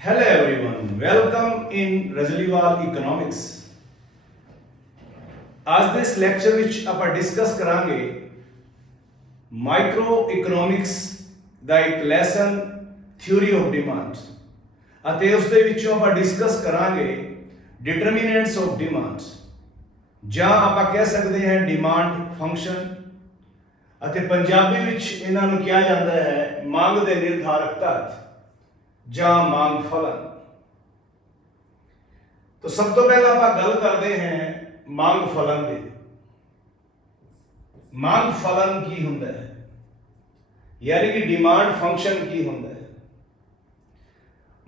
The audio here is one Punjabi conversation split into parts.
Hello everyone, welcome in Rajaliwal Economics. ਅੱਜ ਦੇ ਇਸ ਲੈਕਚਰ ਵਿੱਚ ਆਪਾਂ ਡਿਸਕਸ ਕਰਾਂਗੇ ਮਾਈਕਰੋ ਇਕਨੋਮਿਕਸ ਦਾ ਇੱਕ ਲੈਸਨ ਥਿਊਰੀ ਆਫ ਡਿਮਾਂਡ ਅਤੇ ਉਸ ਦੇ ਵਿੱਚੋਂ ਆਪਾਂ ਡਿਸਕਸ ਕਰਾਂਗੇ ਡਿਟਰਮੀਨੈਂਟਸ ਆਫ ਡਿਮਾਂਡ ਜਾਂ ਆਪਾਂ ਕਹਿ ਸਕਦੇ ਹਾਂ ਡਿਮਾਂਡ ਫੰਕਸ਼ਨ ਅਤੇ ਪੰਜਾਬੀ ਵਿੱਚ ਇਹਨਾਂ ਨੂੰ ਕਿਹਾ ਜਾਂਦਾ ਹੈ ਮੰਗ ਦੇ ਨਿਰਧਾਰਕ ਤੱਤ ਜਾਂ ਮੰਗ ਫਲਨ। ਤਾਂ ਸਭ ਤੋਂ ਪਹਿਲਾਂ ਆਪਾਂ ਗੱਲ ਕਰਦੇ ਹਾਂ ਮੰਗ ਫਲਨ ਦੀ। ਮੰਗ ਫਲਨ ਕੀ ਹੁੰਦਾ ਹੈ? ਯਾਨੀ ਕਿ ਡਿਮਾਂਡ ਫੰਕਸ਼ਨ ਕੀ ਹੁੰਦਾ ਹੈ?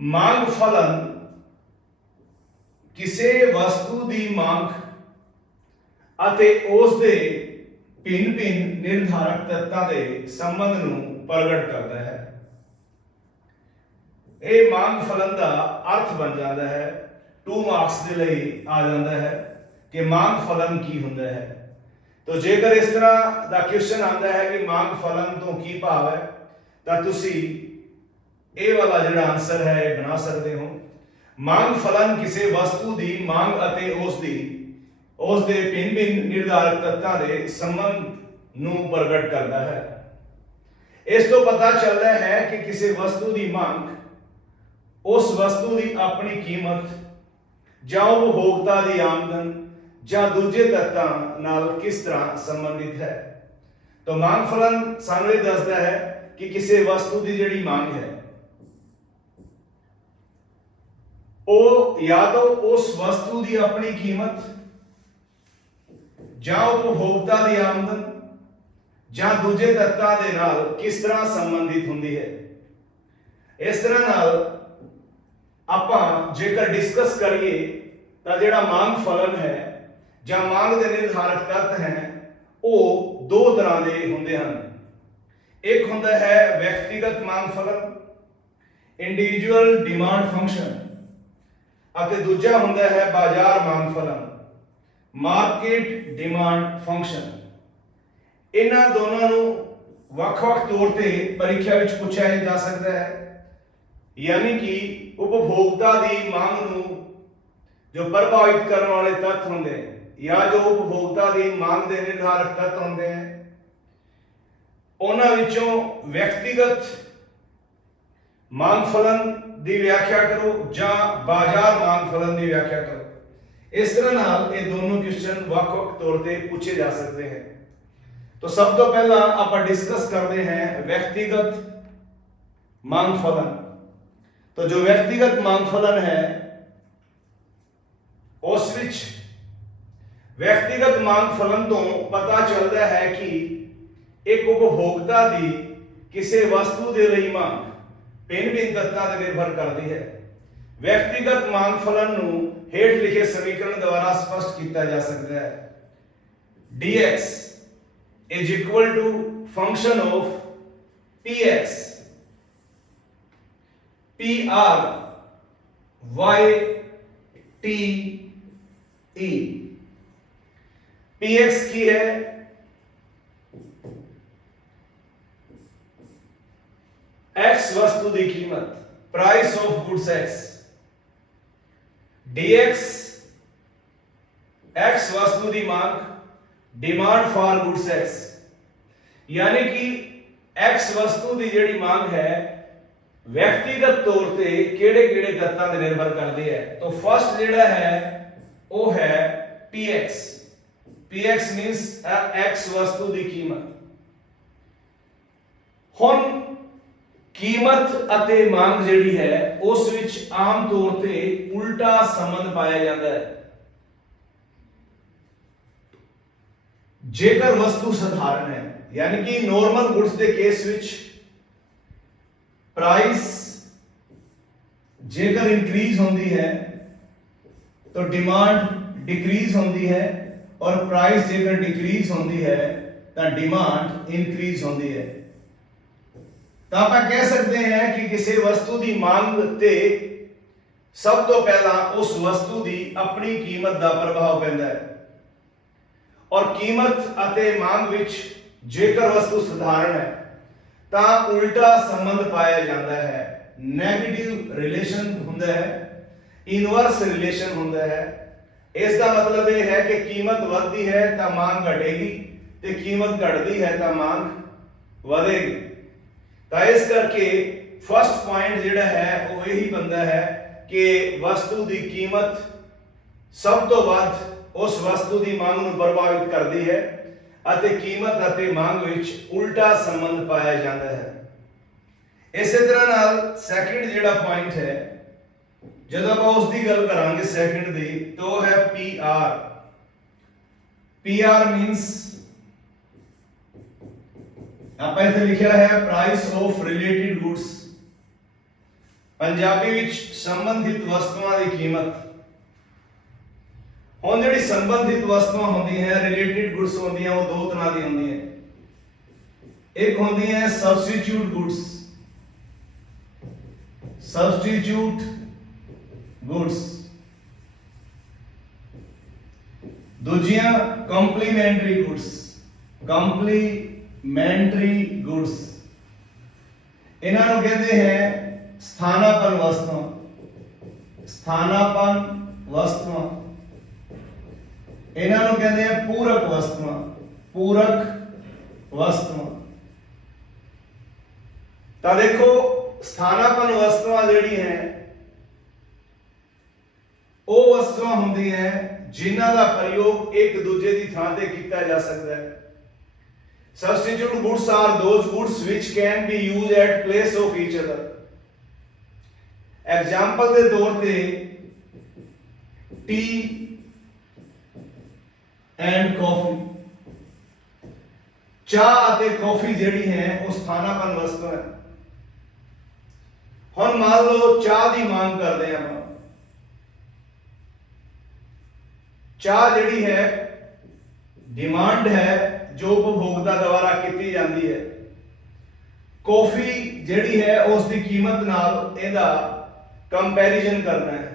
ਮੰਗ ਫਲਨ ਕਿਸੇ ਵਸਤੂ ਦੀ ਮੰਗ ਅਤੇ ਉਸ ਦੇ ਭਿੰਨ-ਭਿੰਨ ਨਿਰਧਾਰਕ ਤੱਤਾਂ ਦੇ ਸੰਬੰਧ ਨੂੰ ਪ੍ਰਗਟ ਕਰਦਾ ਹੈ। ਇਹ ਮੰਗ ਫਲਨ ਦਾ ਅਰਥ ਬਣ ਜਾਂਦਾ ਹੈ। 2 ਮਾਰਕਸ ਦੇ ਲਈ ਆ ਜਾਂਦਾ ਹੈ ਕਿ ਮੰਗ ਫਲਨ ਕੀ ਹੁੰਦਾ ਹੈ। ਤੋ ਜੇਕਰ ਇਸ ਤਰ੍ਹਾਂ ਦਾ ਕੁਐਸਚਨ ਆਉਂਦਾ ਹੈ ਕਿ ਮੰਗ ਫਲਨ ਤੋਂ ਕੀ ਭਾਵ ਹੈ, ਤਾਂ ਤੁਸੀਂ ਇਹ ਵਾਲਾ ਜਿਹੜਾ ਆਨਸਰ ਹੈ ਇਹ ਬਣਾ ਸਕਦੇ ਹੋ। ਮੰਗ ਫਲਨ ਕਿਸੇ ਵਸਤੂ ਦੀ ਮੰਗ ਅਤੇ ਉਸ ਦੀ, ਉਸ ਦੇ ਭਿੰਨ-ਭਿੰਨ ਨਿਰਧਾਰਕ ਤੱਤਾਂ ਦੇ ਸੰਬੰਧ ਨੂੰ ਪ੍ਰਗਟ ਕਰਦਾ ਹੈ। ਇਸ ਤੋਂ ਪਤਾ ਚੱਲਦਾ ਹੈ ਕਿ ਕਿਸੇ ਵਸਤੂ ਦੀ ਮੰਗ ਉਸ ਵਸਤੂ ਦੀ ਆਪਣੀ ਕੀਮਤ ਜਾਂ ਉਪਭੋਗਤਾ ਦੀ ਆਮਦਨ ਜਾਂ ਦੂਜੇ ਤੱਤਾਂ ਨਾਲ ਕਿਸ ਤਰ੍ਹਾਂ ਸੰਬੰਧਿਤ ਹੈ? ਤਾਂ ਮੰਗ ਫਲਨ ਸਾਨੂੰ ਇਹ ਦੱਸਦਾ ਹੈ ਕਿ ਕਿਸੇ ਵਸਤੂ ਦੀ ਜਿਹੜੀ ਮੰਗ ਹੈ, ਉਹ ਜਾਂ ਤਾਂ ਉਸ ਵਸਤੂ ਦੀ ਆਪਣੀ ਕੀਮਤ ਜਾਂ ਉਪਭੋਗਤਾ ਦੀ ਆਮਦਨ ਜਾਂ ਦੂਜੇ ਤੱਤਾਂ ਦੇ ਨਾਲ ਕਿਸ ਤਰ੍ਹਾਂ ਸੰਬੰਧਿਤ ਹੁੰਦੀ ਹੈ? ਇਸ ਤਰ੍ਹਾਂ ਨਾਲ ਆਪਾਂ ਜੇਕਰ ਡਿਸਕਸ ਕਰੀਏ, ਤਾਂ ਜਿਹੜਾ ਮੰਗ ਫਲਨ ਹੈ ਜਾਂ ਮੰਗ ਦੇ ਨਿਰਧਾਰਕ ਤੱਤ ਹੈ, ਉਹ ਦੋ ਤਰ੍ਹਾਂ ਦੇ ਹੁੰਦੇ ਹਨ। ਇੱਕ ਹੁੰਦਾ ਹੈ ਵਿਅਕਤੀਗਤ ਮੰਗ ਫਲਨ ਇੰਡੀਵਿਜੂਅਲ ਡਿਮਾਂਡ ਫੰਕਸ਼ਨ ਅਤੇ ਦੂਜਾ ਹੁੰਦਾ ਹੈ ਬਾਜ਼ਾਰ ਮੰਗ ਫਲਨ ਮਾਰਕੀਟ ਡਿਮਾਂਡ ਫੰਕਸ਼ਨ ਇਹਨਾਂ ਦੋਨਾਂ ਨੂੰ ਵੱਖ-ਵੱਖ ਤੌਰ ਤੇ ਪ੍ਰੀਖਿਆ ਵਿੱਚ ਪੁੱਛਿਆ ਜਾ ਸਕਦਾ ਹੈ। ਯਾਨੀ ਕਿ ਉਪਭੋਗਤਾ ਦੀ ਮੰਗ ਨੂੰ ਜੋ ਪ੍ਰਭਾਵਿਤ ਕਰਨ ਵਾਲੇ ਤੱਤ ਹੁੰਦੇ ਹਨ ਜਾਂ ਜੋ ਉਪਭੋਗਤਾ ਦੀ ਮੰਗ ਦੇ ਨਿਰਧਾਰਕ ਤੱਤ ਹੁੰਦੇ ਹਨ ਉਹਨਾਂ ਵਿੱਚੋਂ ਵਿਅਕਤੀਗਤ ਮੰਗ ਫਲਨ ਦੀ ਵਿਆਖਿਆ ਕਰੋ ਜਾਂ ਬਾਜ਼ਾਰ ਮੰਗ ਫਲਨ ਦੀ ਵਿਆਖਿਆ ਕਰੋ ਇਸ ਤਰ੍ਹਾਂ ਨਾਲ ਇਹ ਦੋਨੋਂ ਕੁਐਸਚਨ ਵੱਖ-ਵੱਖ ਤੌਰ ਤੇ ਪੁੱਛੇ ਜਾ ਸਕਦੇ ਹਨ तो सब तो पहला आप डिस्कस करते हैं व्यक्तिगत मांग फलन तो जो व्यक्तिगत मांग फलन है ਉਸ ਵਿੱਚ ਵਿਅਕਤੀਗਤ ਮੰਗ ਫਲਨ ਤੋਂ ਪਤਾ ਚੱਲਦਾ ਹੈ ਕਿ ਇੱਕ ਉਪਭੋਗਤਾ ਦੀ ਕਿਸੇ ਵਸਤੂ ਦੇ ਲਈ ਮੰਗ ਭਿੰਨ-ਭਿੰਨ ਤੱਤਾਂ ਤੇ ਨਿਰਭਰ ਕਰਦੀ ਹੈ ਵਿਅਕਤੀਗਤ ਮੰਗ ਫਲਨ ਨੂੰ ਹੇਠ ਲਿਖੇ ਸਮੀਕਰਨ ਦੁਆਰਾ ਸਪਸ਼ਟ ਕੀਤਾ ਜਾ ਸਕਦਾ ਹੈ dx is equal to function of px P pr y t e px ਕੀ ਹੈ x ਵਸਤੂ ਦੀ ਕੀਮਤ price of goods x dx x ਵਸਤੂ ਦੀ ਮੰਗ ਡਿਮਾਂਡ ਫਾਰ ਗੁੱਡਸ x ਯਾਨੀ ਕਿ x ਵਸਤੂ ਦੀ ਜਿਹੜੀ ਮੰਗ ਹੈ ਵਿਅਕਤੀਗਤ ਤੌਰ ਤੇ ਕਿਹੜੇ ਕਿਹੜੇ ਤੱਤਾਂ ਤੇ ਨਿਰਭਰ ਕਰਦੇ ਹੈ ਤਾਂ ਫਸਟ ਜਿਹੜਾ ਹੈ, ਉਹ ਹੈ px px ਮੀਨਸ x ਵਸਤੂ ਦੀ ਕੀਮਤ। ਹੁਣ ਕੀਮਤ ਅਤੇ ਮੰਗ ਜਿਹੜੀ ਹੈ, ਉਸ ਵਿੱਚ ਆਮ ਤੌਰ ਤੇ ਉਲਟਾ ਸੰਬੰਧ ਪਾਇਆ ਜਾਂਦਾ ਹੈ। ਜੇਕਰ ਵਸਤੂ ਸਧਾਰਨ ਹੈ, ਯਾਨੀ ਕਿ ਨੋਰਮਲ ਗੁੱਡਸ ਦੇ ਕੇਸ ਵਿੱਚ ਪ੍ਰਾਈਸ ਜੇਕਰ ਇਨਕਰੀਜ਼ ਹੁੰਦੀ ਹੈ, ਤਾਂ ਡਿਮਾਂਡ ਡਿਕਰੀਜ਼ ਹੁੰਦੀ ਹੈ ਔਰ ਪ੍ਰਾਈਸ ਜੇਕਰ ਡਿਕਰੀਜ਼ ਹੁੰਦੀ ਹੈ, ਤਾਂ ਡਿਮਾਂਡ ਇਨਕਰੀਜ਼ ਹੁੰਦੀ ਹੈ। ਤਾਂ ਆਪਾਂ ਕਹਿ ਸਕਦੇ ਹਾਂ ਕਿ ਕਿਸੇ ਵਸਤੂ ਦੀ ਮੰਗ ਤੇ ਸਭ ਤੋਂ ਪਹਿਲਾਂ ਉਸ ਵਸਤੂ ਦੀ ਆਪਣੀ ਕੀਮਤ ਦਾ ਪ੍ਰਭਾਵ ਪੈਂਦਾ ਹੈ। ਔਰ ਕੀਮਤ ਅਤੇ ਮੰਗ ਵਿੱਚ ਜੇਕਰ ਵਸਤੂ ਸਧਾਰਨ ਹੈ ਤਾਂ ਉਲਟਾ ਸੰਬੰਧ ਪਾਇਆ ਜਾਂਦਾ ਹੈ। 네ਗੇਟਿਵ ਰਿਲੇਸ਼ਨ ਹੁੰਦਾ ਹੈ। ਇਨਵਰਸ ਰਿਲੇਸ਼ਨ ਹੁੰਦਾ ਹੈ। ਇਸ ਦਾ ਮਤਲਬ ਇਹ ਹੈ ਕਿ ਕੀਮਤ ਵੱਧਦੀ ਹੈ ਤਾਂ ਮੰਗ ਘਟੇਗੀ ਤੇ ਕੀਮਤ ਘਟਦੀ ਹੈ ਤਾਂ ਮੰਗ ਵਧੇਗੀ। ਤਾਂ ਇਸ ਕਰਕੇ ਫਸਟ ਪੁਆਇੰਟ ਜਿਹੜਾ ਹੈ ਉਹ ਇਹੀ ਬੰਦਾ ਹੈ ਕਿ ਵਸਤੂ ਦੀ ਕੀਮਤ ਸਭ ਤੋਂ ਵੱਧ ਉਸ ਵਸਤੂ ਦੀ ਮੰਗ ਨੂੰ ਪ੍ਰਭਾਵਿਤ ਕਰਦੀ ਹੈ। ਅਤੇ ਕੀਮਤ ਅਤੇ ਮੰਗ ਵਿੱਚ ਉਲਟਾ ਸੰਬੰਧ ਪਾਇਆ ਜਾਂਦਾ ਹੈ। ਇਸੇ ਤਰ੍ਹਾਂ ਨਾਲ ਸੈਕਿੰਡ ਜਿਹੜਾ ਪੁਆਇੰਟ ਹੈ, ਜਦੋਂ ਆਪਾਂ ਉਸ ਦੀ ਗੱਲ ਕਰਾਂਗੇ ਸੈਕਿੰਡ ਦੀ, ਤਾਂ ਉਹ ਹੈ P R P R means ਆਪਾਂ ਇੱਥੇ ਲਿਖਿਆ ਹੈ price of related goods Punjabi ਵਿੱਚ ਸੰਬੰਧਿਤ ਵਸਤੂਆਂ ਦੀ ਕੀਮਤ। ਹੁਣ ਜਿਹੜੀ ਸੰਬੰਧਿਤ ਵਸਤੂਆਂ ਹੁੰਦੀਆਂ ਹੈ ਰਿਲੇਟਡ ਗੁੱਡਸ ਹੁੰਦੀਆਂ, ਉਹ ਦੋ ਤਰ੍ਹਾਂ ਦੀ ਹੁੰਦੀਆਂ। ਇੱਕ ਹੁੰਦੀ ਹੈ ਸਬਸਟੀਟਿਊਟ ਗੁੱਡਸ ਸਬਸਟੀਟਿਊਟ ਗੁੱਡਸ ਦੂਜੀਆਂ ਕੰਪਲੀਮੈਂਟਰੀ ਗੁੱਡਸ ਕੰਪਲੀਮੈਂਟਰੀ ਗੁੱਡਸ ਇਹਨਾਂ ਨੂੰ ਕਹਿੰਦੇ ਹੈ ਸਥਾਨਾਪਨ ਵਸਤੂਆਂ। ਸਥਾਨਾਪਨ ਵਸਤੂਆਂ। ਇਹਨਾਂ ਨੂੰ ਕਹਿੰਦੇ ਆ ਪੂਰਕ ਵਸਤੂਆਂ ਪੂਰਕ ਵਸਤੂਆਂ। ਤਾਂ ਦੇਖੋ, ਸਥਾਨਾਪਨ ਵਸਤੂਆਂ ਜਿਹੜੀ ਹੈ, ਉਹ ਵਸਤੂਆਂ ਹੁੰਦੀਆਂ ਜਿਨ੍ਹਾਂ ਦਾ ਪ੍ਰਯੋਗ ਇੱਕ ਦੂਜੇ ਦੀ ਥਾਂ ਤੇ ਕੀਤਾ ਜਾ ਸਕਦਾ ਹੈ। Substitute goods are those goods which can be used at place of each other. Example ਦੇ ਤੌਰ ਤੇ ਟੀ ਐਂਡ ਕਾਫੀ। ਚਾਹ ਅਤੇ ਕਾਫੀ ਜਿਹੜੀ ਹੈ, ਉਹ ਸਥਾਨਾਪਨ ਵਸਤੂ ਹੈ। ਹੁਣ ਮੰਨ ਲਓ ਚਾਹ ਦੀ ਮੰਗ ਕਰਦੇ ਹਾਂ ਆਪਾਂ। ਚਾਹ ਜਿਹੜੀ ਹੈ ਡਿਮਾਂਡ ਹੈ, ਜੋ ਉਪਭੋਗਤਾ ਦੁਆਰਾ ਕੀਤੀ ਜਾਂਦੀ ਹੈ। ਕਾਫੀ ਜਿਹੜੀ ਹੈ, ਉਸ ਦੀ ਕੀਮਤ ਨਾਲ ਇਹਦਾ ਕੰਪੈਰੀਜ਼ਨ ਕਰਨਾ ਹੈ।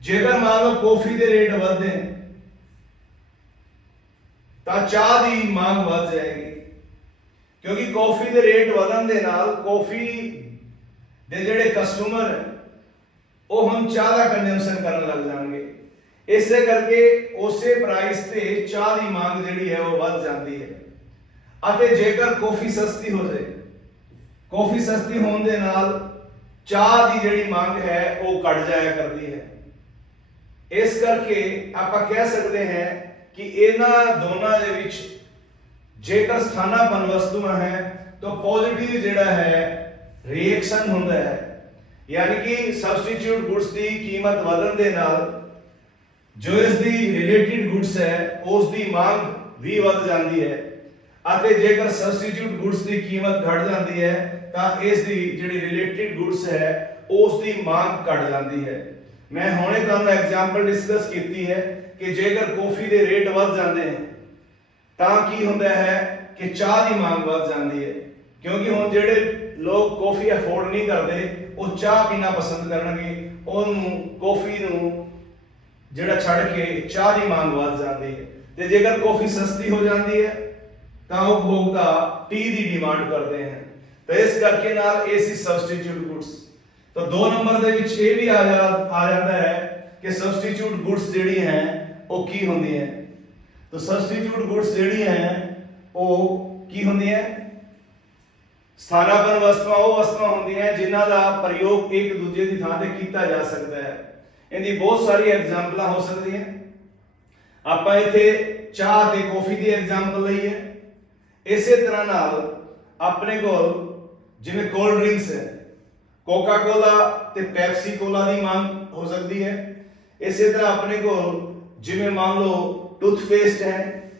ਜੇਕਰ ਮੰਨ ਲਓ ਕਾਫੀ ਦੇ ਰੇਟ ਵਧਦੇ ਤਾਂ ਚਾਹ ਦੀ ਮੰਗ ਵੱਧ ਜਾਏਗੀ। ਕਿਉਂਕਿ ਕਾਫੀ ਦੇ ਰੇਟ ਵਧਣ ਦੇ ਨਾਲ ਕਾਫੀ ਦੇ ਜਿਹੜੇ ਕਸਟਮਰ, ਉਹ ਹੁਣ ਚਾਹ ਦਾ ਕੰਜ਼ੰਪਸ਼ਨ ਕਰਨ ਲੱਗ ਜਾਣਗੇ। ਇਸੇ ਕਰਕੇ ਉਸੇ ਪ੍ਰਾਈਸ ਤੇ ਚਾਹ ਦੀ ਮੰਗ ਜਿਹੜੀ ਹੈ ਉਹ ਵੱਧ ਜਾਂਦੀ ਹੈ। ਅਤੇ ਜੇਕਰ ਕਾਫੀ ਸਸਤੀ ਹੋ ਜਾਏ, ਕਾਫੀ ਸਸਤੀ ਹੋਣ ਦੇ ਨਾਲ ਚਾਹ ਦੀ ਜਿਹੜੀ ਮੰਗ ਹੈ ਉਹ ਘਟ ਜਾਇਆ ਕਰਦੀ ਹੈ। ਇਸ ਕਰਕੇ ਆਪਾਂ ਕਹਿ ਸਕਦੇ ਹਾਂ ਕਿ ਇਹਨਾਂ ਦੋਨਾਂ ਦੇ ਵਿੱਚ ਜੇਕਰ ਸਥਾਨਾਪਨ ਵਸਤੂਆਂ ਹੈ, ਤਾਂ ਪੋਜ਼ਿਟਿਵ ਜਿਹੜਾ ਹੈ ਰਿਐਕਸ਼ਨ ਹੁੰਦਾ ਹੈ। ਯਾਨੀ ਕਿ ਸਬਸਟੀਟਿਊਟ ਗੁੱਡਸ ਦੀ ਕੀਮਤ ਵਧਣ ਦੇ ਨਾਲ ਜੋ ਇਸ ਦੀ ਰਿਲੇਟਡ ਗੁੱਡਸ ਹੈ, ਉਸ ਦੀ ਮੰਗ ਵੀ ਵੱਧ ਜਾਂਦੀ ਹੈ ਅਤੇ ਜੇਕਰ ਸਬਸਟੀਟਿਊਟ ਗੁੱਡਸ ਦੀ ਕੀਮਤ ਘਟ ਜਾਂਦੀ ਹੈ, ਤਾਂ ਇਸ ਦੀ ਜਿਹੜੀ ਰਿਲੇਟਿਡ ਗੁੱਡਸ ਹੈ, ਉਸ ਦੀ ਮੰਗ ਘਟ ਜਾਂਦੀ ਹੈ। ਮੈਂ ਹੁਣੇ ਤੁਹਾਨੂੰ ਐਗਜ਼ਾਮਪਲ ਡਿਸਕਸ ਕੀਤੀ ਹੈ ਕਿ ਜੇਕਰ ਕਾਫੀ ਦੇ ਰੇਟ ਵੱਧ ਜਾਂਦੇ ਨੇ, ਤਾਂ ਕੀ ਹੁੰਦਾ ਹੈ ਕਿ ਚਾਹ ਦੀ ਮੰਗ ਵੱਧ ਜਾਂਦੀ ਹੈ? ਕਿਉਂਕਿ ਹੁਣ ਜਿਹੜੇ ਲੋਕ ਕਾਫੀ ਅਫੋਰਡ ਨਹੀਂ ਕਰਦੇ, ਉਹ ਚਾਹ ਪੀਣਾ ਪਸੰਦ ਕਰਨਗੇ, ਉਹਨੂੰ ਕਾਫੀ ਨੂੰ ਜਿਹੜਾ ਛੱਡ ਕੇ ਚਾਹ ਦੀ ਮੰਗ ਵੱਧ ਜਾਂਦੀ ਹੈ। ਤੇ ਜੇਕਰ ਕਾਫੀ ਸਸਤੀ ਹੋ ਜਾਂਦੀ ਹੈ, ਤਾਂ ਉਹ ਭੋਗਤਾ ਟੀ ਦੀ ਡਿਮਾਂਡ ਕਰਦੇ ਹਨ। ਤਾਂ ਇਸ ਕਰਕੇ ਨਾਲ ਇਹ ਸੀ ਸਬਸਟੀਟਿਊਟ ਗੁੱਡਸ ਤਾਂ ਦੋ ਨੰਬਰ ਦੇ ਵਿੱਚ ਇਹ ਵੀ ਆ ਜਾ, ਆ ਜਾਂਦਾ ਹੈ ਕਿ ਸਬਸਟੀਟਿਊਟ ਗੁੱਡਸ ਜਿਹੜੀ ਹੈ ਉਹ ਕੀ ਹੁੰਦੀ ਹੈ? ਤਾਂ ਸਬਸਟੀਟਿਊਟ ਗੁੱਡਸ ਜਿਹੜੀ ਹੈ, ਉਹ ਕੀ ਹੁੰਦੀ ਹੈ? ਸਥਾਨਾਪਨ ਵਸਤੂਆਂ, ਉਹ ਵਸਤੂਆਂ ਹੁੰਦੀਆਂ ਜਿਨ੍ਹਾਂ ਦਾ ਪ੍ਰਯੋਗ ਇੱਕ ਦੂਜੇ ਦੀ ਥਾਂ ਤੇ ਕੀਤਾ ਜਾ ਸਕਦਾ ਹੈ। ਇਹਦੀ ਬਹੁਤ ਸਾਰੀ ਐਗਜ਼ਾਮਪਲਾਂ ਹੋ ਸਕਦੀਆਂ ਆਪਾਂ ਇੱਥੇ ਚਾਹ ਤੇ ਕਾਫੀ ਦੀ ਐਗਜ਼ਾਮਪਲ ਲਈ ਹੈ ਇਸੇ ਤਰ੍ਹਾਂ ਨਾਲ ਆਪਣੇ ਕੋਲ ਜਿਵੇਂ ਕੋਲਡ ਡਰਿੰਕਸ ਹੈ ਕੋਕਾ ਕੋਲਾ ਤੇ ਪੈਪਸੀ ਕੋਲਾ ਦੀ ਮੰਗ ਹੋ ਸਕਦੀ ਹੈ। ਇਸੇ ਤਰ੍ਹਾਂ ਆਪਣੇ ਕੋਲ ਜਿਵੇਂ ਮੰਨ ਲਓ ਟੂਥਪੇਸਟ ਹੈ,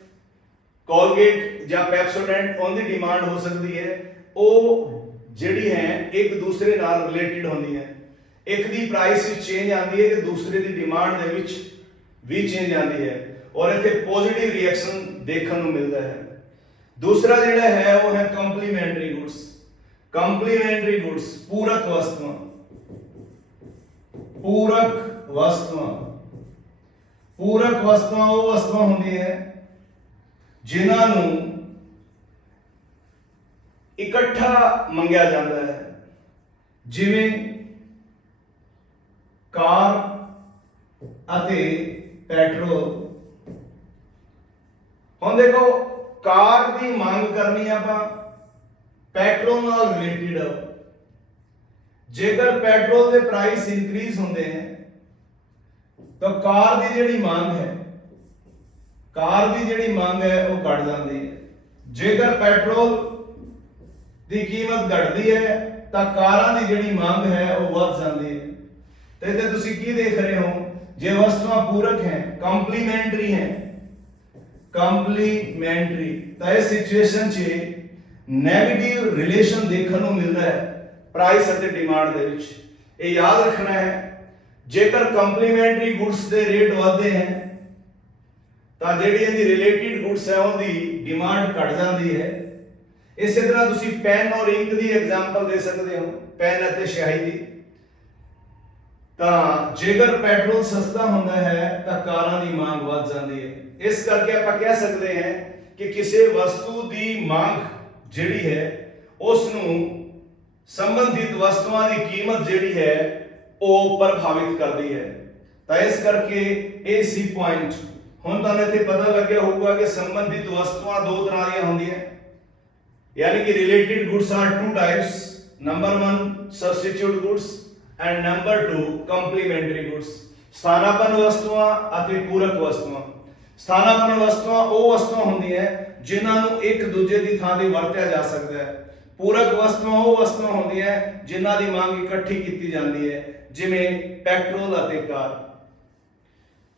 ਕੋਲਗੇਟ ਜਾਂ ਪੈਪਸੋਡੈਂਟ, ਉਹਦੀ ਡਿਮਾਂਡ ਹੋ ਸਕਦੀ ਹੈ। ਉਹ ਜਿਹੜੀ ਹੈ, ਇੱਕ ਦੂਸਰੇ ਨਾਲ ਰਿਲੇਟਡ ਹੁੰਦੀ ਹੈ। ਇੱਕ ਦੀ ਪ੍ਰਾਈਸ ਵਿੱਚ ਚੇਂਜ ਆਉਂਦੀ ਹੈ ਤੇ ਦੂਸਰੇ ਦੀ ਡਿਮਾਂਡ ਦੇ ਵਿੱਚ ਵੀ ਚੇਂਜ ਆਉਂਦੀ ਹੈ। ਔਰ ਇੱਥੇ ਪੋਜ਼ਿਟਿਵ ਰਿਐਕਸ਼ਨ ਦੇਖਣ ਨੂੰ ਮਿਲਦਾ ਹੈ। ਦੂਸਰਾ ਜਿਹੜਾ ਹੈ, ਉਹ ਹੈ ਕੰਪਲੀਮੈਂਟਰੀ ਗੁੱਡਸ ਕੰਪਲੀਮੈਂਟਰੀ ਗੁੱਡਸ ਪੂਰਕ ਵਸਤੂਆਂ। ਪੂਰਕ ਵਸਤੂਆਂ। ਪੂਰਕ ਵਸਤੂਆਂ ਉਹ ਵਸਤੂਆਂ ਹੁੰਦੀਆਂ ਜਿਨ੍ਹਾਂ ਨੂੰ ਇਕੱਠਾ ਮੰਗਿਆ ਜਾਂਦਾ ਹੈ। ਜਿਵੇਂ ਕਾਰ ਅਤੇ ਪੈਟਰੋਲ। ਹੁਣ ਦੇਖੋ, ਕਾਰ ਦੀ ਮੰਗ ਕਰਨੀ ਆਪਾਂ, ਪੈਟਰੋਲ ਨਾਲ ਰਿਲੇਟਡ ਜੇਕਰ ਪੈਟਰੋਲ ਦੇ ਪ੍ਰਾਈਸ ਇਨਕਰੀਜ਼ ਹੁੰਦੇ ਹਨ ਤਾਂ ਕਾਰ ਦੀ ਜਿਹੜੀ ਮੰਗ ਹੈ, ਕਾਰ ਦੀ ਜਿਹੜੀ ਮੰਗ ਹੈ, ਉਹ ਘਟ ਜਾਂਦੀ ਹੈ। ਜੇਕਰ ਪੈਟਰੋਲ ਦੀ ਕੀਮਤ ਘਟਦੀ ਹੈ, ਤਾਂ ਕਾਰਾਂ ਦੀ ਜਿਹੜੀ ਮੰਗ ਹੈ, ਉਹ ਵੱਧ ਜਾਂਦੀ ਹੈ। ਤੇ ਤੇ ਤੁਸੀਂ ਕੀ ਦੇਖ ਰਹੇ ਹੋ? ਜੇ ਵਸਤੂਆਂ ਪੂਰਕ ਹੈ, ਕੰਪਲੀਮੈਂਟਰੀ ਹੈ, ਕੰਪਲੀਮੈਂਟਰੀ, ਤਾਂ ਇਸ ਸਿਚੁਏਸ਼ਨ 'ਚ 네ਗੇਟਿਵ ਰਿਲੇਸ਼ਨ ਦੇਖਣ ਨੂੰ ਮਿਲਦਾ ਹੈ ਪ੍ਰਾਈਸ ਅਤੇ ਡਿਮਾਂਡ ਦੇ ਵਿੱਚ। ਇਹ ਯਾਦ ਰੱਖਣਾ ਹੈ ਜੇਕਰ ਕੰਪਲੀਮੈਂਟਰੀ ਗੁੱਡਸ ਦੇ ਰੇਟ ਵਧਦੇ ਹਨ ਤਾਂ ਜਿਹੜੀ ਇਹਦੀ ਰਿਲੇਟਡ ਗੁੱਡਸ ਹੈ, ਉਹਦੀ ਡਿਮਾਂਡ ਘਟ ਜਾਂਦੀ ਹੈ। ਇਸੇ ਤਰ੍ਹਾਂ ਤੁਸੀਂ ਪੈਨ ਔਰ ਇੰਕ ਦੀ ਐਗਜ਼ਾਮਪਲ ਦੇ ਸਕਦੇ ਹੋ ਪੈਨ ਅਤੇ ਸਿਆਹੀ ਦੀ। ਤਾਂ ਜੇਕਰ ਪੈਟਰੋਲ ਸਸਤਾ ਹੁੰਦਾ ਹੈ, ਤਾਂ ਕਾਰਾਂ ਦੀ ਮੰਗ ਵੱਧ ਜਾਂਦੀ ਹੈ। ਇਸ ਕਰਕੇ ਆਪਾਂ ਕਹਿ ਸਕਦੇ ਹਾਂ ਕਿ ਕਿਸੇ ਵਸਤੂ ਦੀ ਮੰਗ ਜਿਹੜੀ ਹੈ ਉਸ ਨੂੰ ਸੰਬੰਧਿਤ ਵਸਤੂਆਂ ਦੀ ਕੀਮਤ ਜਿਹੜੀ ਹੈ ਉਹ ਪ੍ਰਭਾਵਿਤ ਕਰਦੀ ਹੈ। ਤਾਂ ਇਸ ਕਰਕੇ ਇਹ ਸੀ ਪੁਆਇੰਟ ਹੁਣ ਤੁਹਾਨੂੰ ਇੱਥੇ ਪਤਾ ਲੱਗਿਆ ਹੋਊਗਾ ਕਿ ਸੰਬੰਧਿਤ ਵਸਤੂਆਂ ਦੋ ਤਰ੍ਹਾਂ ਦੀਆਂ ਹੁੰਦੀਆਂ। ਯਾਨੀ ਕਿ related goods are two types number 1 substitute goods and number 2 complementary goods ਸਥਾਨਾਪੰਨ ਵਸਤੂਆਂ ਅਤੇ ਪੂਰਕ ਵਸਤੂਆਂ। ਸਥਾਨਾਪੰਨ ਵਸਤੂਆਂ ਉਹ ਵਸਤੂਆਂ ਹੁੰਦੀਆਂ ਜਿਨ੍ਹਾਂ ਨੂੰ ਇੱਕ ਦੂਜੇ ਦੀ ਥਾਂ ਤੇ ਵਰਤਿਆ ਜਾ ਸਕਦਾ ਹੈ। ਪੂਰਕ ਵਸਤੂਆਂ ਉਹ ਵਸਤੂਆਂ ਹੁੰਦੀਆਂ ਜਿਨ੍ਹਾਂ ਦੀ ਮੰਗ ਇਕੱਠੀ ਕੀਤੀ ਜਾਂਦੀ ਹੈ। ਜਿਵੇਂ ਪੈਟਰੋਲ ਅਤੇ ਕਾਰ।